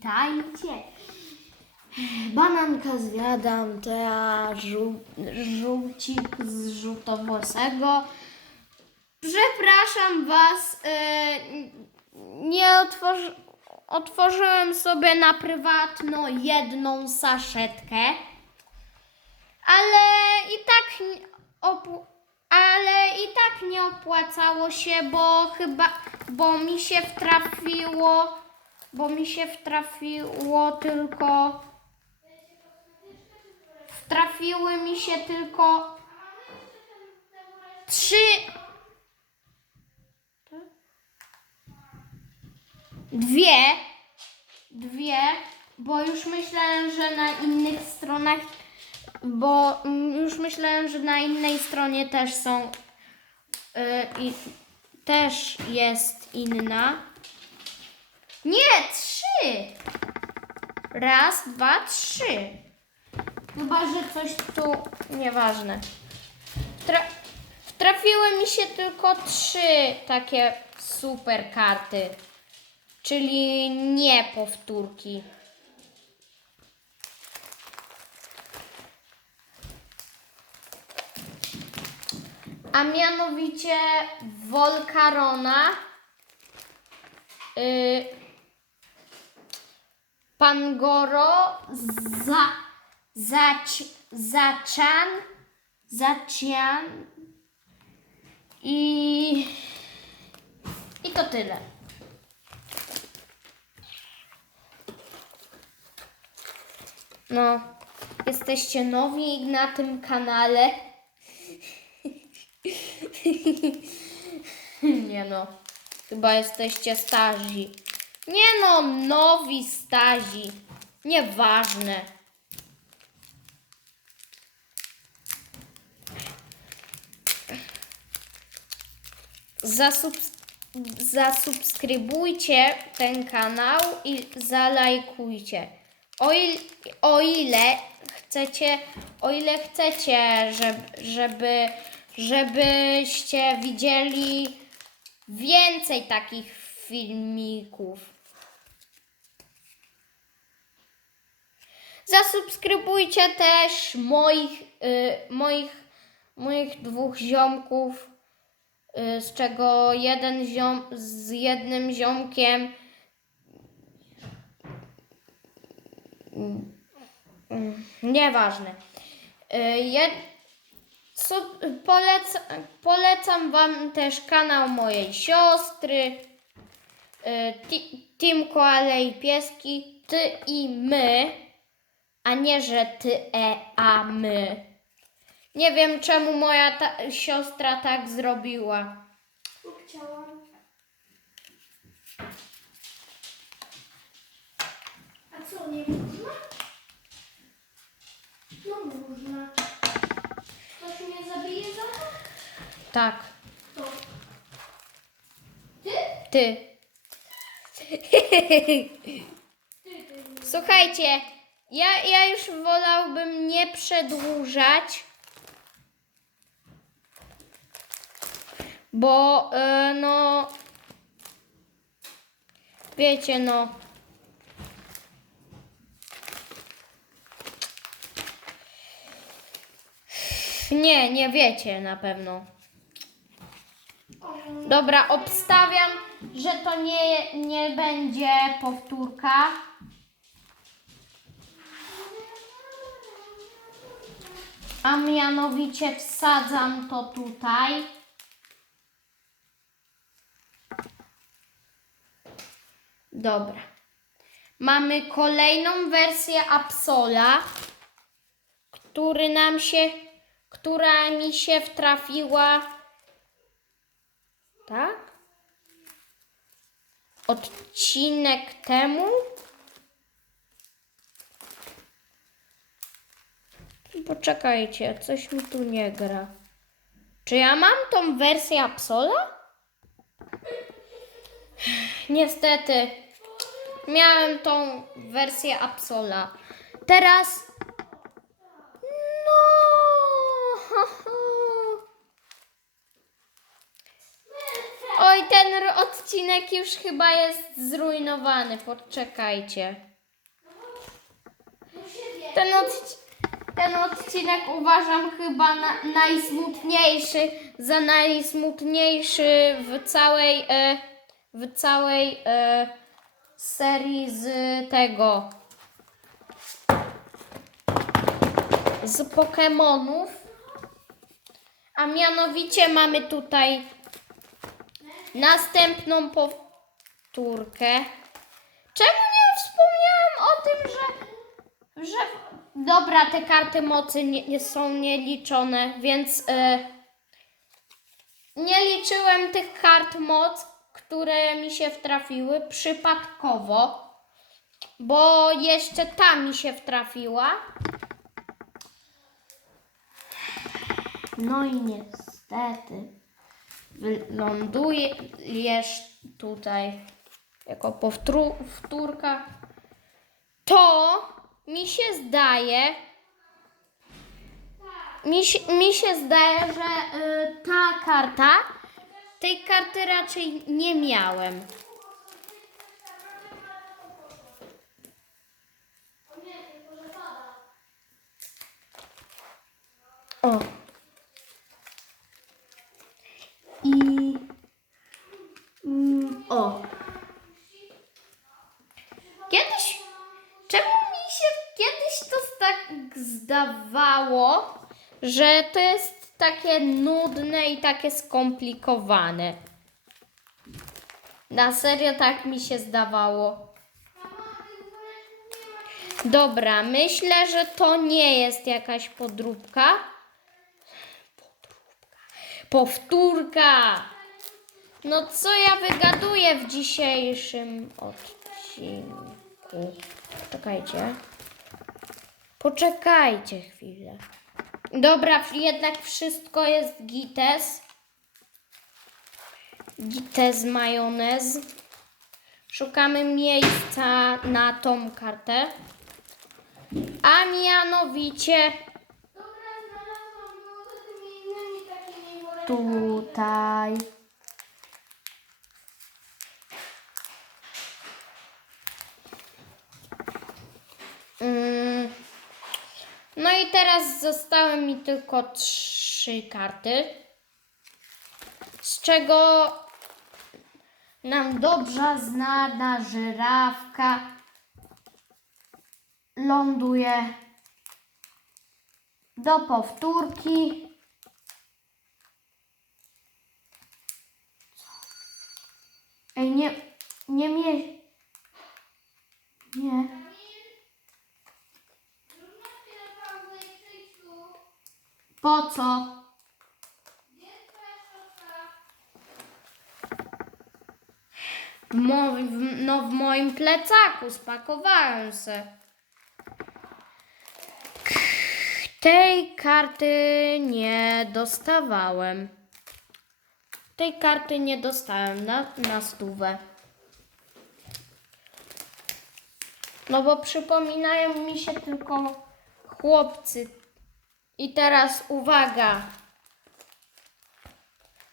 witajcie. Bananka zwiadam, to ja żół, żółcik z żółtowłosego. Przepraszam Was, e, nie otworzy, otworzyłem sobie na prywatno jedną saszetkę, ale i tak ale i tak nie opłacało się, bo chyba, bo mi się wtrafiło, bo mi się wtrafiło tylko, wtrafiły mi się tylko trzy, dwie, dwie, bo już myślałem, że na innych stronach, bo już myślałem, że na innej stronie też są y, i też jest inna. Nie, trzy. Raz, dwa, trzy. Chyba, że coś tu nieważne. Tra trafiły mi się tylko trzy takie super karty. Czyli nie powtórki. A mianowicie Volcarona, y, Pangoro, za, zac, Zacian, Zacian i, i to tyle. No, jesteście nowi na tym kanale. Nie no, chyba jesteście starzy. Nie no, nowi stazi. Nieważne. Zasubs- zasubskrybujcie ten kanał i zalajkujcie. O, il, o ile chcecie, o ile chcecie, żeby, żeby, żebyście widzieli więcej takich filmików. Zasubskrybujcie też moich, y, moich, moich dwóch ziomków, y, z czego jeden ziom, z jednym ziomkiem Nieważne. Y, polec... Polecam Wam też kanał mojej siostry. y, Team Koale Pieski. Ty i my. A nie, że ty, e, a my. Nie wiem, czemu moja ta- siostra tak zrobiła. Chciałam. A co, nie można? No można. Ktoś mnie zabije za to? Tak, To. Ty? ty. Ty, ty. Słuchajcie, ja, ja już wolałbym nie przedłużać, bo e, no wiecie no nie, nie wiecie na pewno. Dobra, obstawiam, że to nie, nie będzie powtórka. A mianowicie wsadzam to tutaj. Dobra. Mamy kolejną wersję Absola, który nam się, która mi się wtrafiła. Tak? Odcinek temu. Poczekajcie, coś mi tu nie gra. Czy ja mam tą wersję Absola? Niestety, miałem tą wersję Absola. Teraz. No. Oj, ten odcinek już chyba jest zrujnowany. Poczekajcie. Ten, odc- ten odcinek uważam chyba na, najsmutniejszy, za najsmutniejszy w całej, e, w całej e, serii z tego. Z Pokemonów. A mianowicie mamy tutaj następną powtórkę. Czemu nie wspomniałam o tym, że, że dobra, te karty mocy nie, nie są nieliczone, więc e, nie liczyłem tych kart moc, które mi się wtrafiły przypadkowo, bo jeszcze ta mi się wtrafiła. No i niestety lądujesz tutaj jako powtórka. To mi się zdaje, mi mi się zdaje, że y, ta karta, tej karty raczej nie miałem. O. I mm, o. Kiedyś, czemu mi się kiedyś to tak zdawało, że to jest takie nudne i takie skomplikowane. Na serio tak mi się zdawało. Dobra, myślę, że to nie jest jakaś podróbka. Powtórka. No co ja wygaduję w dzisiejszym odcinku? Czekajcie. Poczekajcie chwilę. Dobra, jednak wszystko jest gites. Gites majonez. Szukamy miejsca na tą kartę. A mianowicie Dobra, znalazłam, no to tymi innymi takimi woreczkami. tutaj. Mm. No i teraz zostały mi tylko trzy karty, z czego nam dobrze znana żyrawka ląduje do powtórki. Ej, nie, nie mie... Nie. Zrób na chwilę pauzę i przyjdź tu. Po co? Mo- no w moim plecaku spakowałem se. Tej karty nie dostawałem. Tej karty nie dostałem na, na stówę. No bo przypominają mi się tylko chłopcy. I teraz uwaga.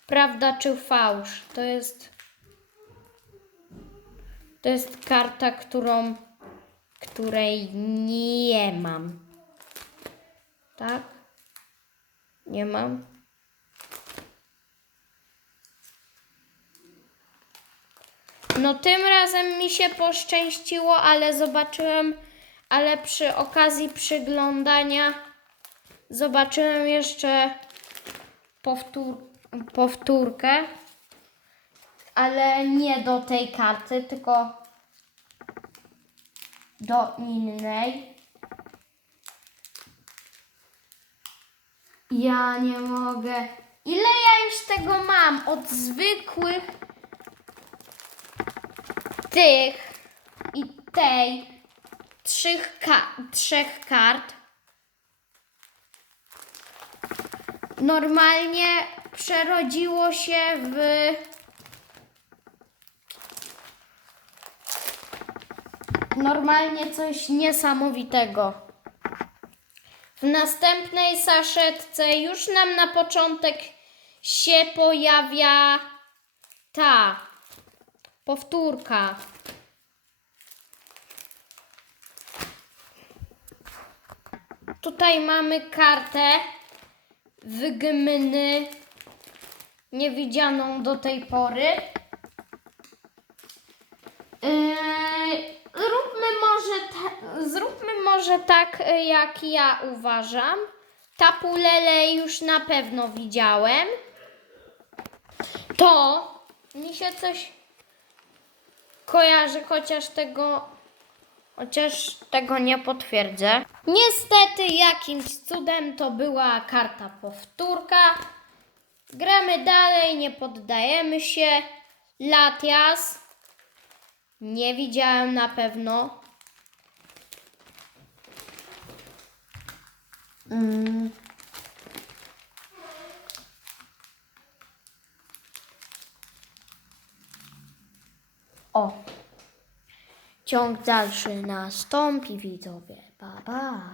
Prawda czy fałsz? To jest to jest karta, którą której nie mam. Tak? Nie mam. No tym razem mi się poszczęściło, ale zobaczyłem, ale przy okazji przyglądania zobaczyłem jeszcze powtór, powtórkę, ale nie do tej karty, tylko do innej. Ja nie mogę. Ile ja już tego mam? Od zwykłych tych i tej trzech, ka- trzech kart. Normalnie przerodziło się w normalnie coś niesamowitego. W następnej saszetce już nam na początek się pojawia ta powtórka. tutaj mamy kartę wygmny niewidzianą do tej pory. Yy, Zróbmy może, ta, zróbmy może tak, y, jak ja uważam. Tapulele już na pewno widziałem. To mi się coś kojarzy, chociaż tego, chociaż tego nie potwierdzę. Niestety jakimś cudem to była karta powtórka. Gramy dalej, nie poddajemy się. Latias. Nie widziałem na pewno. Mm. O. Ciąg dalszy nastąpi, widzowie. Pa, pa.